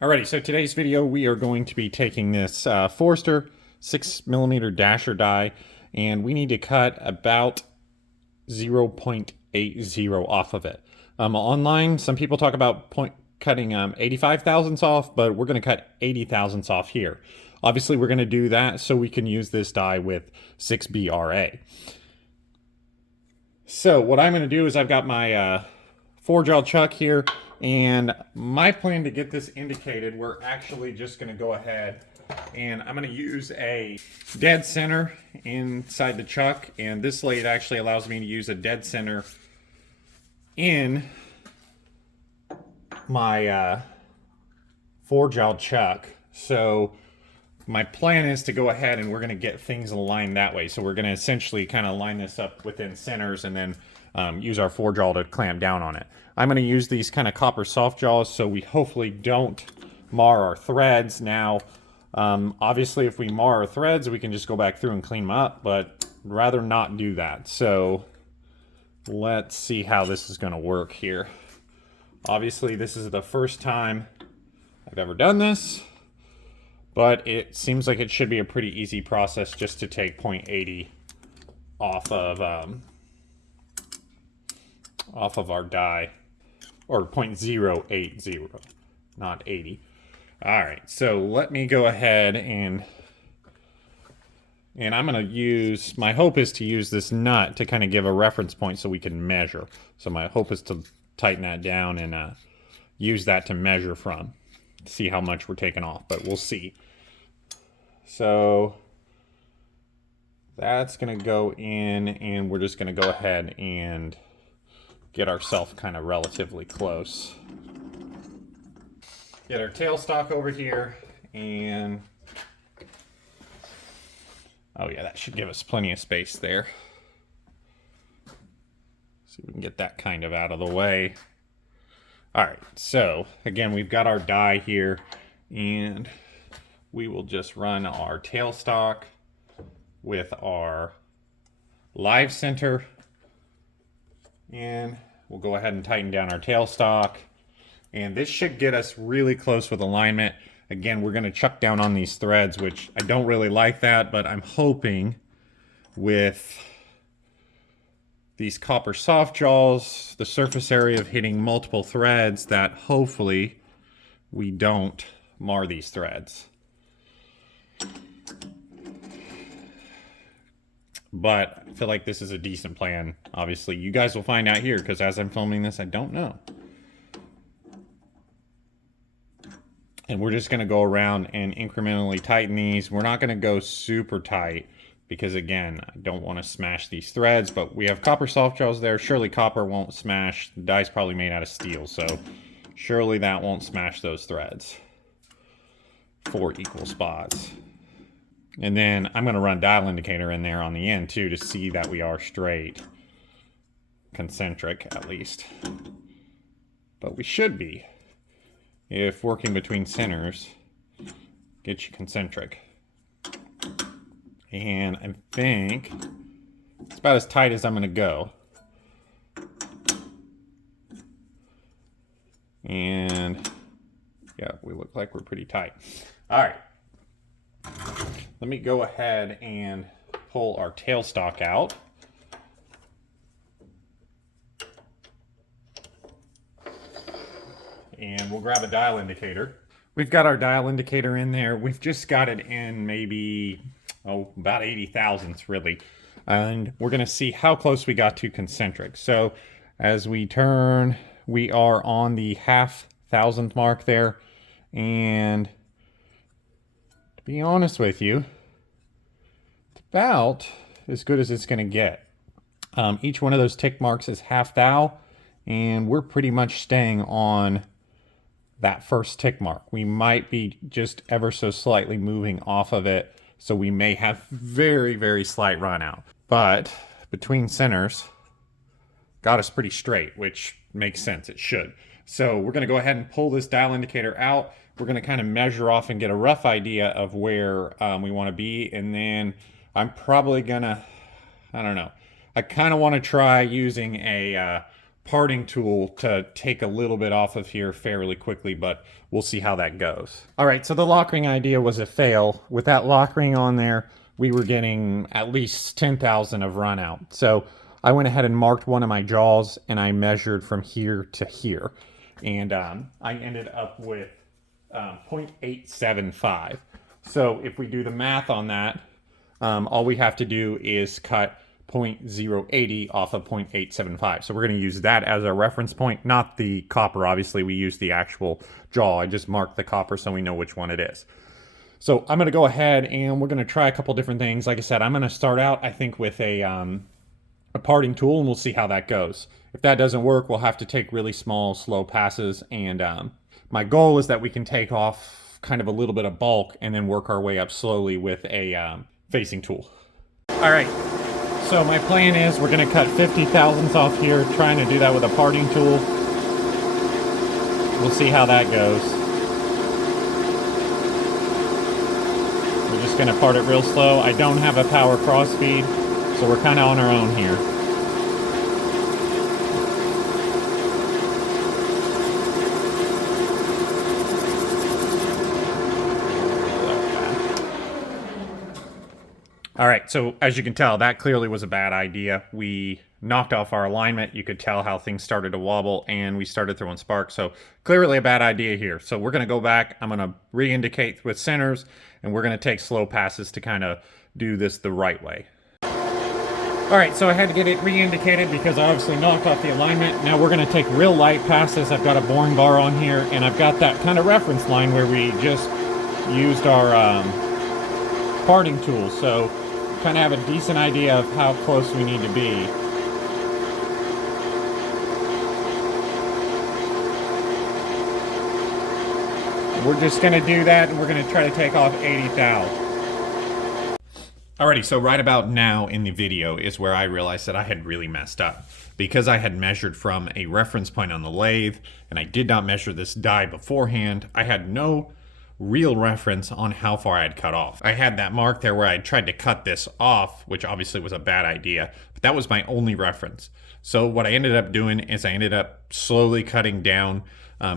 Alrighty, so today's video we are going to be taking this Forster 6mm dasher die, and we need to cut about 0.80 off of it. Online, some people talk about cutting 85 thousandths off, but we're going to cut 80 thousandths off here. Obviously, we're going to do that so we can use this die with 6BRA. So what I'm going to do is I've got my four-jaw chuck here, and my plan to get this indicated, we're actually just going to go ahead and I'm going to use a dead center inside the chuck, and this lathe actually allows me to use a dead center in my four-jaw chuck. So my plan is to go ahead and we're going to get things aligned that way. So we're going to essentially kind of line this up within centers and then use our four-jaw to clamp down on it. I'm going to use these kind of copper soft jaws so we hopefully don't mar our threads. Now, obviously if we mar our threads, we can just go back through and clean them up, but I'd rather not do that. So let's see how this is going to work here. Obviously, this is the first time I've ever done this, but it seems like it should be a pretty easy process just to take 0.80 off of our die, or 0.080, not 80. All right, so let me go ahead and I'm going to use, my hope is to use this nut to kind of give a reference point so we can measure. So my hope is to tighten that down and use that to measure from, see how much we're taking off, but we'll see. So that's going to go in, and we're just going to go ahead and get ourselves kind of relatively close. Get our tailstock over here, and oh yeah, that should give us plenty of space there. See if we can get that kind of out of the way. All right, so again, we've got our die here, and we will just run our tailstock with our live center, and we'll go ahead and tighten down our tailstock, and this should get us really close with alignment. Again, we're going to chuck down on these threads, which I don't really like that, but I'm hoping with these copper soft jaws, the surface area of hitting multiple threads, that hopefully we don't mar these threads. But I feel like this is a decent plan. Obviously, you guys will find out here, because as I'm filming this, I don't know. And we're just going to go around and incrementally tighten these. We're not going to go super tight because, again, I don't want to smash these threads, but we have copper soft jaws there. Surely copper won't smash. The die's probably made out of steel, so surely that won't smash those threads. 4 equal spots. And then I'm going to run dial indicator in there on the end too to see that we are straight. Concentric at least. But we should be. If working between centers, get you concentric. And I think it's about as tight as I'm going to go. And yeah, we look like we're pretty tight. All right. Let me go ahead and pull our tailstock out. And we'll grab a dial indicator. We've got our dial indicator in there. We've just got it in maybe, about 80 thousandths really. And we're going to see how close we got to concentric. So as we turn, we are on the 1/2 thousandth mark there. And to be honest with you, it's about as good as it's going to get. Each one of those tick marks is 1/2 thou, and we're pretty much staying on that first tick mark. We might be just ever so slightly moving off of it, so we may have very, very slight run out. But between centers, got us pretty straight, which makes sense, it should. So we're going to go ahead and pull this dial indicator out. We're going to kind of measure off and get a rough idea of where we want to be, and then I'm probably going to, I don't know, I kind of want to try using a parting tool to take a little bit off of here fairly quickly, but we'll see how that goes. All right, so the lock ring idea was a fail. With that lock ring on there, we were getting at least 10,000 of run out. So I went ahead and marked one of my jaws and I measured from here to here. And I ended up with 0.875. So if we do the math on that, all we have to do is cut 0.080 off of 0.875. So we're going to use that as our reference point, not the copper. Obviously, we use the actual jaw. I just marked the copper so we know which one it is. So I'm going to go ahead and we're going to try a couple different things. Like I said, I'm going to start out, I think, with a parting tool, and we'll see how that goes. If that doesn't work, we'll have to take really small, slow passes. And my goal is that we can take off kind of a little bit of bulk and then work our way up slowly with a facing tool. All right. So my plan is we're going to cut 50 thousandths off here, trying to do that with a parting tool. We'll see how that goes. We're just going to part it real slow. I don't have a power cross feed, so we're kind of on our own here. All right, so as you can tell, that clearly was a bad idea. We knocked off our alignment. You could tell how things started to wobble, and we started throwing sparks. So clearly a bad idea here. So we're going to go back. I'm going to re-indicate with centers, and we're going to take slow passes to kind of do this the right way. All right, so I had to get it re-indicated because I obviously knocked off the alignment. Now we're going to take real light passes. I've got a boring bar on here, and I've got that kind of reference line where we just used our parting tool. So kind of have a decent idea of how close we need to be. We're just going to do that, and we're going to try to take off 80 thou. Alrighty, so right about now in the video is where I realized that I had really messed up. Because I had measured from a reference point on the lathe, and I did not measure this die beforehand, I had no real reference on how far I had cut off. I had that mark there where I tried to cut this off, which obviously was a bad idea, but that was my only reference. So what I ended up doing is I ended up slowly cutting down,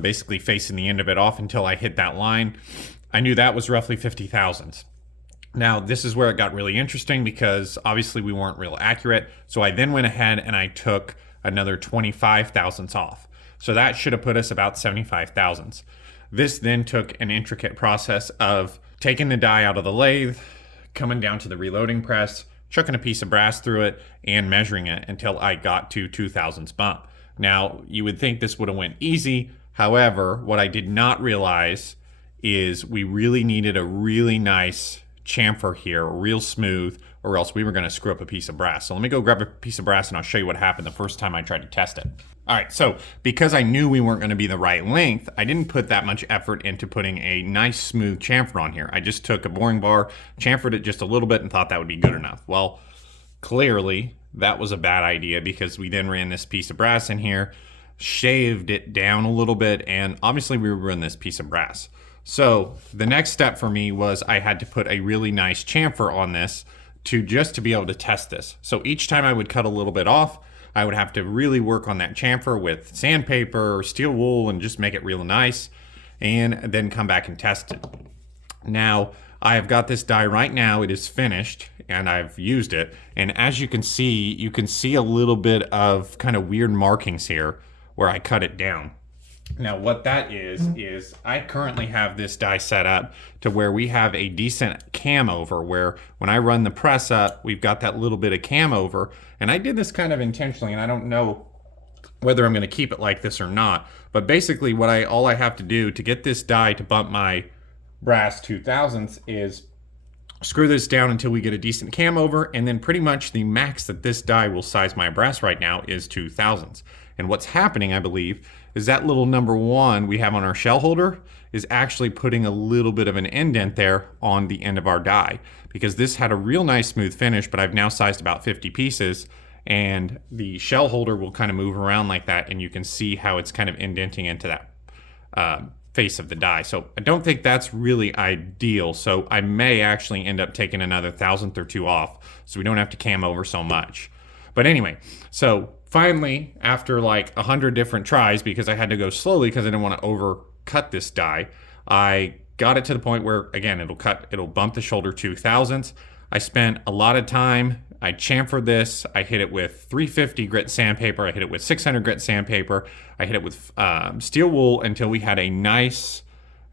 basically facing the end of it off until I hit that line. I knew that was roughly 50 thousandths. Now this is where it got really interesting because obviously we weren't real accurate. So I then went ahead and I took another 25 thousandths off. So that should have put us about 75 thousandths. This then took an intricate process of taking the die out of the lathe, coming down to the reloading press, chucking a piece of brass through it, and measuring it until I got to 2 thousandths bump. Now, you would think this would have went easy. However, what I did not realize is we really needed a really nice chamfer here, real smooth, or else we were going to screw up a piece of brass. So let me go grab a piece of brass and I'll show you what happened the first time I tried to test it. All right, so because I knew we weren't going to be the right length, I didn't put that much effort into putting a nice smooth chamfer on here. I just took a boring bar, chamfered it just a little bit, and thought that would be good enough. Well, clearly that was a bad idea because we then ran this piece of brass in here, shaved it down a little bit, and obviously we ruined this piece of brass. So the next step for me was I had to put a really nice chamfer on this just to be able to test this. So each time I would cut a little bit off, I would have to really work on that chamfer with sandpaper or steel wool and just make it real nice, and then come back and test it. Now, I have got this die right now. It is finished, and I've used it. And as you can see a little bit of kind of weird markings here where I cut it down. Now, what that is I currently have this die set up to where we have a decent cam over, where when I run the press up, we've got that little bit of cam over. And I did this kind of intentionally, and I don't know whether I'm going to keep it like this or not. But basically, all I have to do to get this die to bump my brass 2 thousandths is screw this down until we get a decent cam over, and then pretty much the max that this die will size my brass right now is 2 thousandths. And what's happening, I believe, is that little number 1 we have on our shell holder is actually putting a little bit of an indent there on the end of our die, because this had a real nice smooth finish, but I've now sized about 50 pieces, and the shell holder will kind of move around like that, and you can see how it's kind of indenting into that face of the die. So I don't think that's really ideal, so I may actually end up taking another 1,000th or 2 off so we don't have to cam over so much. But anyway, so finally, after like 100 different tries, because I had to go slowly because I didn't want to overcut this die, I got it to the point where, again, it'll bump the shoulder 2/1000. I spent a lot of time. I chamfered this. I hit it with 350 grit sandpaper. I hit it with 600 grit sandpaper. I hit it with steel wool until we had a nice,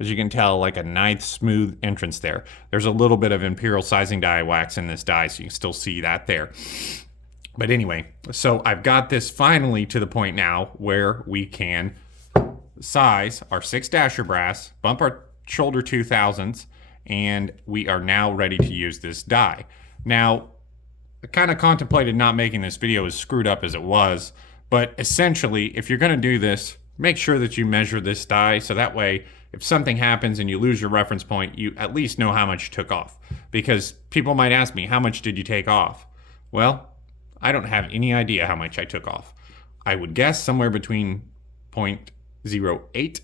as you can tell, like a nice smooth entrance there. There's a little bit of Imperial sizing die wax in this die, so you can still see that there. But anyway, so I've got this finally to the point now where we can size our 6 dasher brass, bump our shoulder 2/1000s, and we are now ready to use this die. Now, I kind of contemplated not making this video as screwed up as it was, but essentially, if you're going to do this, make sure that you measure this die so that way, if something happens and you lose your reference point, you at least know how much you took off. Because people might ask me, how much did you take off? Well, I don't have any idea how much I took off. I would guess somewhere between 0.08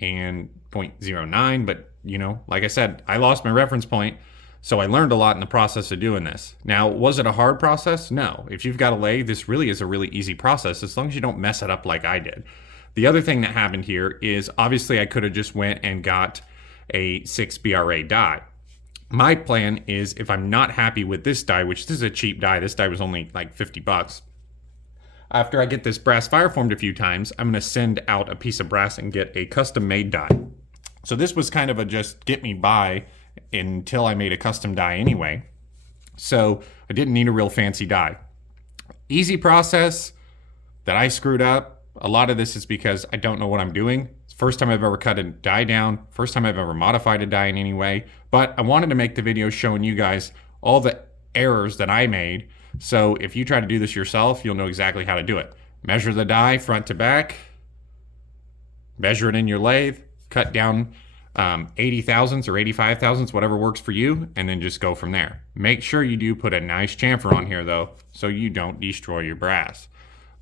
and 0.09, but you know, like I said, I lost my reference point, so I learned a lot in the process of doing this. Now, was it a hard process? No. If you've got a lathe, this really is a really easy process as long as you don't mess it up like I did. The other thing that happened here is obviously I could have just went and got a 6 BRA die. My plan is if I'm not happy with this die, which this is a cheap die, this die was only like 50 bucks. After I get this brass fireformed a few times, I'm going to send out a piece of brass and get a custom made die. So this was kind of a just get me by until I made a custom die anyway. So I didn't need a real fancy die. Easy process that I screwed up. A lot of this is because I don't know what I'm doing. It's the first time I've ever cut a die down. First time I've ever modified a die in any way. But I wanted to make the video showing you guys all the errors that I made. So if you try to do this yourself, you'll know exactly how to do it. Measure the die front to back. Measure it in your lathe. Cut down 80 thousandths or 85 thousandths, whatever works for you, and then just go from there. Make sure you do put a nice chamfer on here though, so you don't destroy your brass.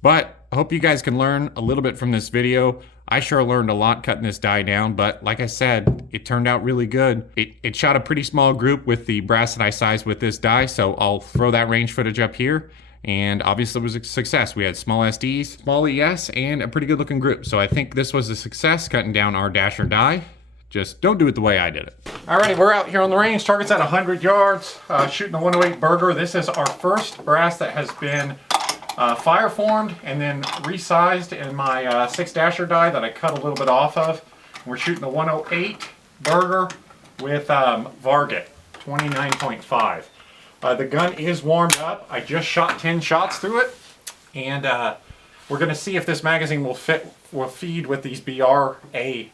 But I hope you guys can learn a little bit from this video. I sure learned a lot cutting this die down, but like I said, it turned out really good. It shot a pretty small group with the brass that I sized with this die, so I'll throw that range footage up here. And obviously it was a success. We had small SDs, small ES, and a pretty good looking group. So I think this was a success cutting down our dasher die. Just don't do it the way I did it. Alrighty, we're out here on the range. Target's at 100 yards, shooting a 108 Burger. This is our first brass that has been fire formed and then resized in my 6 dasher die that I cut a little bit off of. We're shooting a 108 Burger with Varget 29.5. The gun is warmed up. I just shot 10 shots through it, and we're going to see if this magazine will feed with these BRA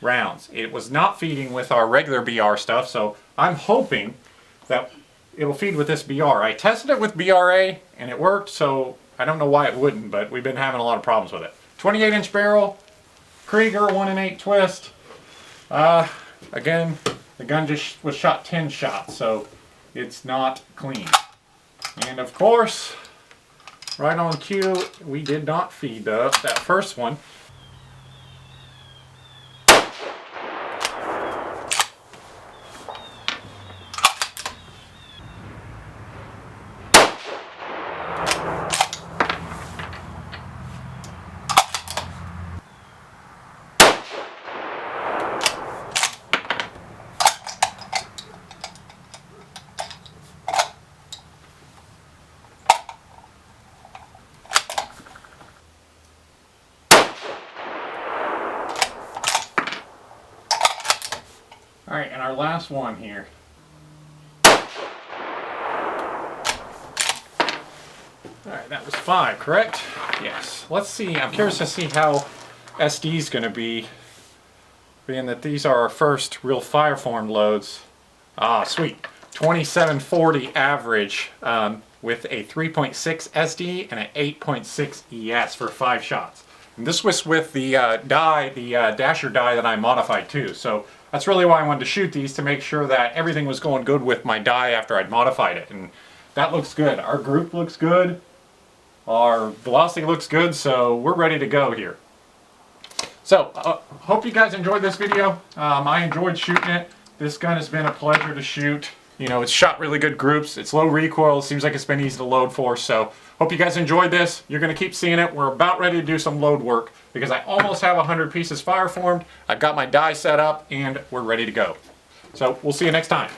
rounds. It was not feeding with our regular BR stuff, so I'm hoping that it'll feed with this BR. I tested it with BRA and it worked, so I don't know why it wouldn't, but we've been having a lot of problems with it. 28-inch barrel, Krieger 1-in-8 twist. Again, the gun just was shot 10 shots, so it's not clean. And of course, right on cue, we did not feed that first one. All right, and our last one here. All right, that was 5, correct? Yes. Let's see. I'm curious to see how SD is going to be, being that these are our first real fire formed loads. Ah, sweet. 2740 average with a 3.6 SD and an 8.6 ES for 5 shots. And this was with the dasher die that I modified too. So that's really why I wanted to shoot these, to make sure that everything was going good with my die after I'd modified it. And that looks good. Our group looks good. Our velocity looks good. So we're ready to go here. So hope you guys enjoyed this video. I enjoyed shooting it. This gun has been a pleasure to shoot. You know, it's shot really good groups. It's low recoil. It seems like it's been easy to load for. So Hope you guys enjoyed this. You're going to keep seeing it. We're about ready to do some load work because I almost have 100 pieces fire formed. I've got my die set up and we're ready to go. So we'll see you next time.